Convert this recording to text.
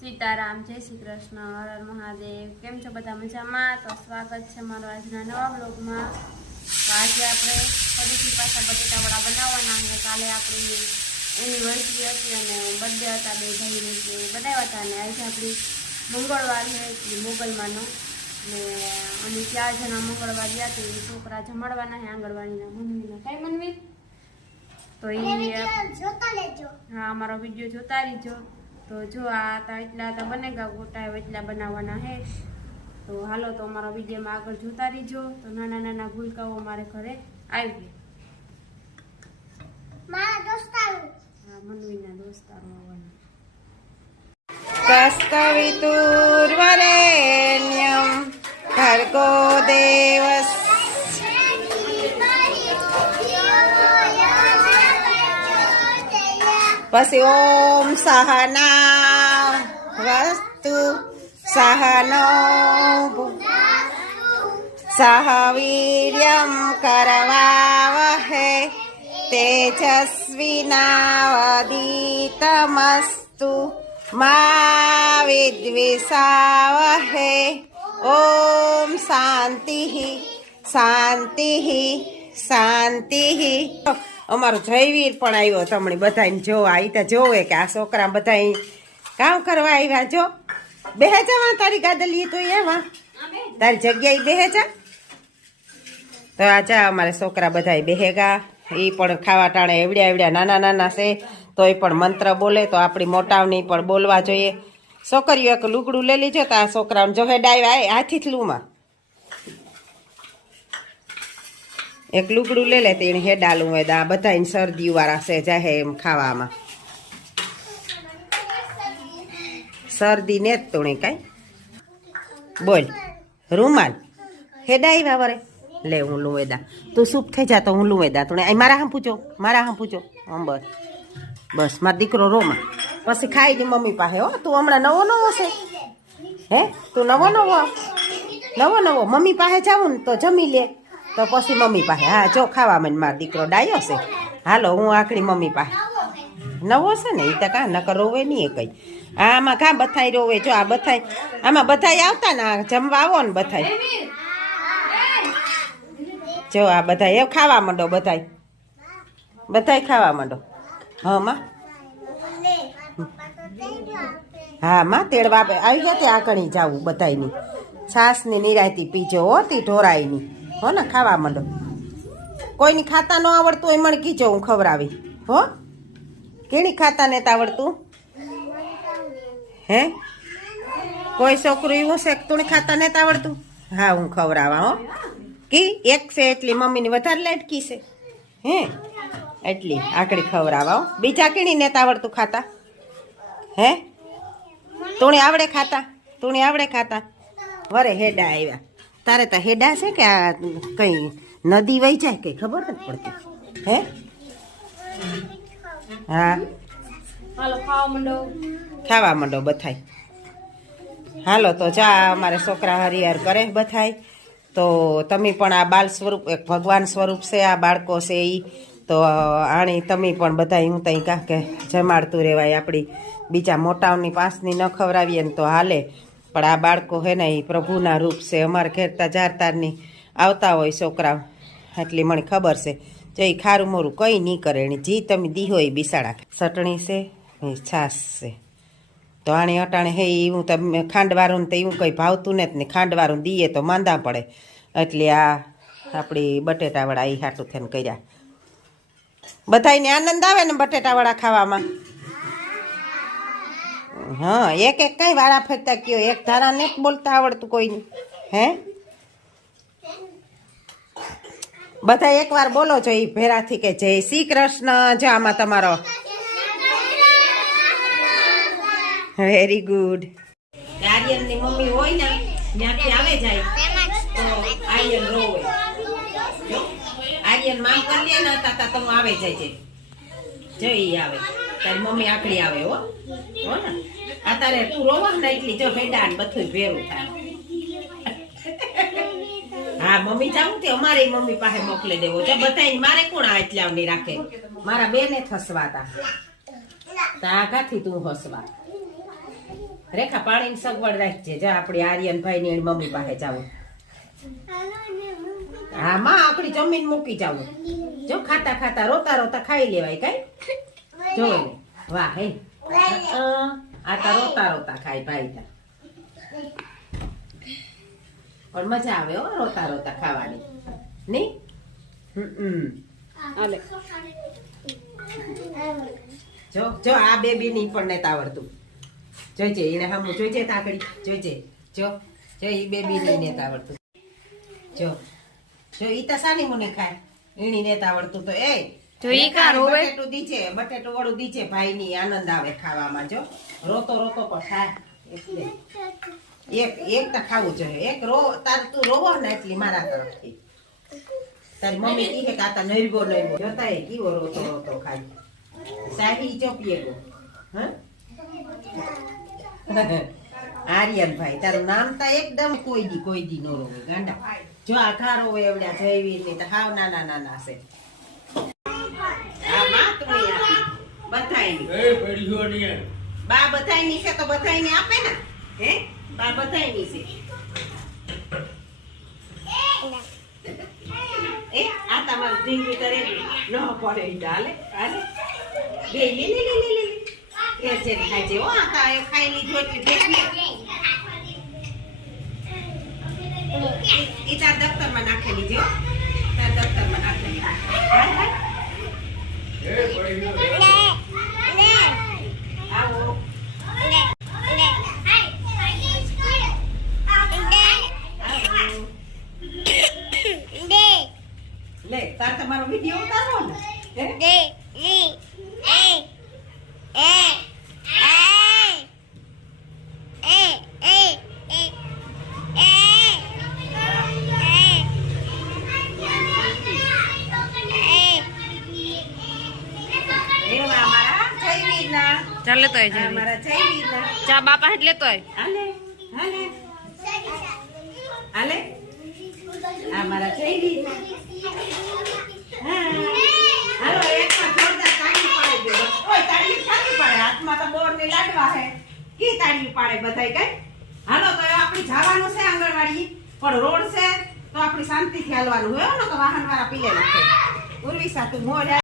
સીતારામ જય શ્રી કૃષ્ણ હર હર મહાદેવ. કેમ છો બધા મજામાં? તો સ્વાગત છે મારો આજના નવા બ્લોગમાં તો આજે આપણે ફરીથી પાછા બટેટા વડા બનાવવાના અને કાલે આપણી એનિવર્સરી હતી અને બર્થડે હતા બે ભાઈને બનાવ્યા હતા અને આજે આપણી મંગળવાર છે એટલે મોગલમાંનો. ને અમે ચાર જણા મંગળવાર ગયા તો એ છોકરા જમાડવાના છે આંગણવાડીના મમ્મીના. કઈ મનવી? તો એ હા અમારો વીડિયો જોતા રહીજો. તો જો આ તા એટલા હતા બનેગા ગોટા એટલા બનાવવાના હે. તો હાલો તો અમારા વિડીયોમાં આગળ જોતા રહીજો. તો નાના નાના ભૂલકાઓ અમારે ઘરે આવી ગયા હા મનવીના દોસ્તારો આવવાના. કસ્તવિતુર્વરેણ્યમ ભર્ગો દેવસ. પછી ઓમ સહના વસ્તુ સહનો ભુ- સહ વીર્યમ કરવાવહે તેજસ્વિનાવદીતમસ્તુ મા વિદ્વિષાવહે ઓમ શાંતિ શાંતિ શાંતિ. અમારો જયવીર પણ આવ્યો તમને બધાને જો આવી જોવે કે આ છોકરા બધા કામ કરવા આવ્યા. જો, બેહે જવા તારી ગાદલી તો એવા તારી જગ્યાએ બેહે જા. તો આ જા અમારે છોકરા બધા બેહેગા. એ પણ ખાવા ટાણે એવડ્યા એવડ્યા નાના નાના છે. તો એ પણ મંત્ર બોલે, તો આપણી મોટાવની પણ બોલવા જોઈએ. છોકરીઓ એક લુગડું લઈ લીજો તો આ છોકરાઓને જો હેડ આવ્યા એ હાથી એક લુગડું લે લે તેને હેડાલું હોય દા બધા બધાને શરદી વાળા છે જાહે એમ ખાવામાં. શરદી ને જ તુણી કાંઈ. બોલ, રૂમાલ. હેડાઈ વાવરે લે હું લુવેદા તું સૂપ થઈ જા તો હું લુવેદા તું અહીં મારા હાં પૂછો, મારા હાં પૂછો. હમ બસ. બસ, મારો દીકરો રોમાં. પછી ખાઈ ની મમ્મી પાસે, હો. તું હમણાં નવો નવો છે. હે? તું નવો નવો? નવો નવો. મમ્મી પાસે જાવું ને તો જમી લે. તો પછી મમ્મી પાસે, હા, જો ખાવા મને મારો દીકરો ડાયો છે. હાલો, હું આખડી મમ્મી પાસે. નવો છે ને એ તો કાં નકર રોવે નહીં એ કંઈ. આમાં કાં બથાઈ રોવે? જો આ બથાઈ આમાં બથાઈ આવતા ને જમવા આવો ને બથાઈ જો આ બધા એ ખાવા માંડો બધાય. બધાય ખાવા માંડો. હા, માં. હા, માં, તેડવા આવી ગયા તે આકણી જાવું બધાયની. છાસની નિરાયતી પીજો હો, તી ઢોરાયની. હો ને ખાવા માંડો. કોઈની ખાતા ન આવડતું હોય મને કીજો, હું ખવડાવી. હો? કેણી ખાતા ને આવડતું? હે? કોઈ છોકરું એવું છે કે તું ખાતા ને આવડતું? હા, હું ખવડાવા, હો. કી? એક છે એટલી મમ્મીની વધારે લાટકી છે. હે? એટલી. આકડી ખવડાવા બીજા કેણી ને આવડતું ખાતા? હે? તુણે આવડે ખાતા? તુણી આવડે ખાતા? વરે હેડા આવ્યા. તારે તો હેડા છે કે આ કઈ નદી વહી જાય કઈ ખબર નથી પડતી? હે? હા. ખાવા માંડો. બથાય હાલો તો જા અમારે છોકરા હરિહર કરે બથાય તો તમે પણ આ બાલ સ્વરૂપ એક ભગવાન સ્વરૂપ છે આ બાળકો છે એ તો આણી તમે પણ બધા હું તઈ કાં કે જમાડતું રહેવાય આપણી બીજા મોટાઓની પાંચની ન ખવડાવીએ ને તો હાલે. પણ આ બાળકો હે ને એ પ્રભુના રૂપ છે. અમારે ઘેરતા જારતારની આવતા હોય છોકરાઓ. એટલી મને ખબર છે. જો એ ખારું મોરું કંઈ નહીં કરે. એની જી તમે દીહો એ બિસાડા. ચટણી છે એ છાશ છે. તો આણે અટાણે હે એવું તમે ખાંડવાળું તો એવું કંઈ ભાવતું નથી ને ખાંડવાળું દઈએ તો માંદા પડે. એટલે આ આપણી બટેટાવાળા એ હાટું થઈને કર્યા. બધાને આનંદ આવે ને બટેટાવાળા ખાવામાં. હા, એક એક કઈ વાળા ફરતા કયો? એક ધારા ને બોલતા આવડતું કોઈને. હે? બધા એકવાર બોલો છો એ ભેરાથી કે જય શ્રી કૃષ્ણ, જો આમાં તમારો. વેરી ગુડ આર્યનની મમ્મી હોય ને, ત્યાંથી આવે જાય, તો આર્યન રોવે. આર્યન મામ કરી ને તા તા તમે આવે જાય છે. જો આવે. તારી મમ્મી આકડી આવે હો. હો ને? આ તારે તું રોવા ને એટલી જો બેટા ને બધું ભેરું થાય. હા, મમ્મી જાઉં તે અમારે મમ્મી પાસે મોકલી દેવો. છે બધાય મારે કોણ આ એટલાવની રાખે? મારા બેને થસવાતા તા આઘાથી તું હસવા? રેખા પાણીની સગવડ રાખજે. જા, આપણી આર્યનભાઈ ની મમ્મી પાસે જાવું હા, માં આપણી જમીન મૂકી જાવું જો ખાતા ખાતા રોતા રોતા ખાઈ લેવાય કઈ? જો એને. વાહ હે. આ તા રોતા રોતા ખાય ભાઈ તા. પણ મજા આવે હો રોતા રોતા ખાવાની. નહીં હમ જો જો આ બેબી ની પણ નથી આવડતું. જોઈજે એને હમું જોઈજે તાકડી જોઈજે જો જો ઈ બેબી ની નથી આવડતું. જો જો ઈ તો સાની મુની ખાય. એની નથી આવડતું તો એ જો ઈ કાં રોવે? બટેટું દીજે બટેટું વાળું દીજે ભાઈ ની આનંદ આવે ખાવામાં જો. રોતો રોતો પણ ખાય એટલે. એક એક તો ખાવું જોઈએ એક રો તાર તું રોવો ને એટલી મારા તરફથી. તારી મમ્મી કે આ તો નરગો નરગો. જોતા એ કેવો રોતો રોતો ખાય. શાહી ચોપીએ ગો હા? આર્યન ભાઈ તારું નામ તો એકદમ કોઈ દી કોઈ દી નો રોવે ગાંડા. જો આ રોવે એવડ્યા જયવીરની તો હાવ નાના નાના છે આ માતૃણી આપી બધાયની. એ પડ્યો ને બા બધાયની છે તો બધાયને આપે ને? હે? બા બધાયની છે. એ આ તમારું ઢીંગી કરે ન પડે ઈ હાલે. બે લે લે લે લે લે. એ જે ખાય છે ઓ આ તા એ ખાઈ લીધું એટલે ઈ તાર દફતરમાં નાખેલી છે હો. તાર દફતરમાં નાખેલી એ આવો લે તાર તમારો વીડિયો ઉતારો ને હે એવા અમારા જયવીરના ચાલ લેતો આ ચા બાપા એટલે લેતો આય. હાલે હાલે. હાલે? આ મારા જયવીરના હા. જોરદાર તાળી પાડી દો ઓય તાળી ખાલી પાડે? હાથમાં તો બોર ને લાડવા હે. કી તાળી પાડે બધાય કઈ? હાલો તો આપણી આપણે જવાનું છે આંગણવાડી. પણ રોડ છે તો આપણી શાંતિથી હાલવાનું. હોય ને તો વાહન વાળા પીલે નાખે ઉર્વિસા તું મોઢા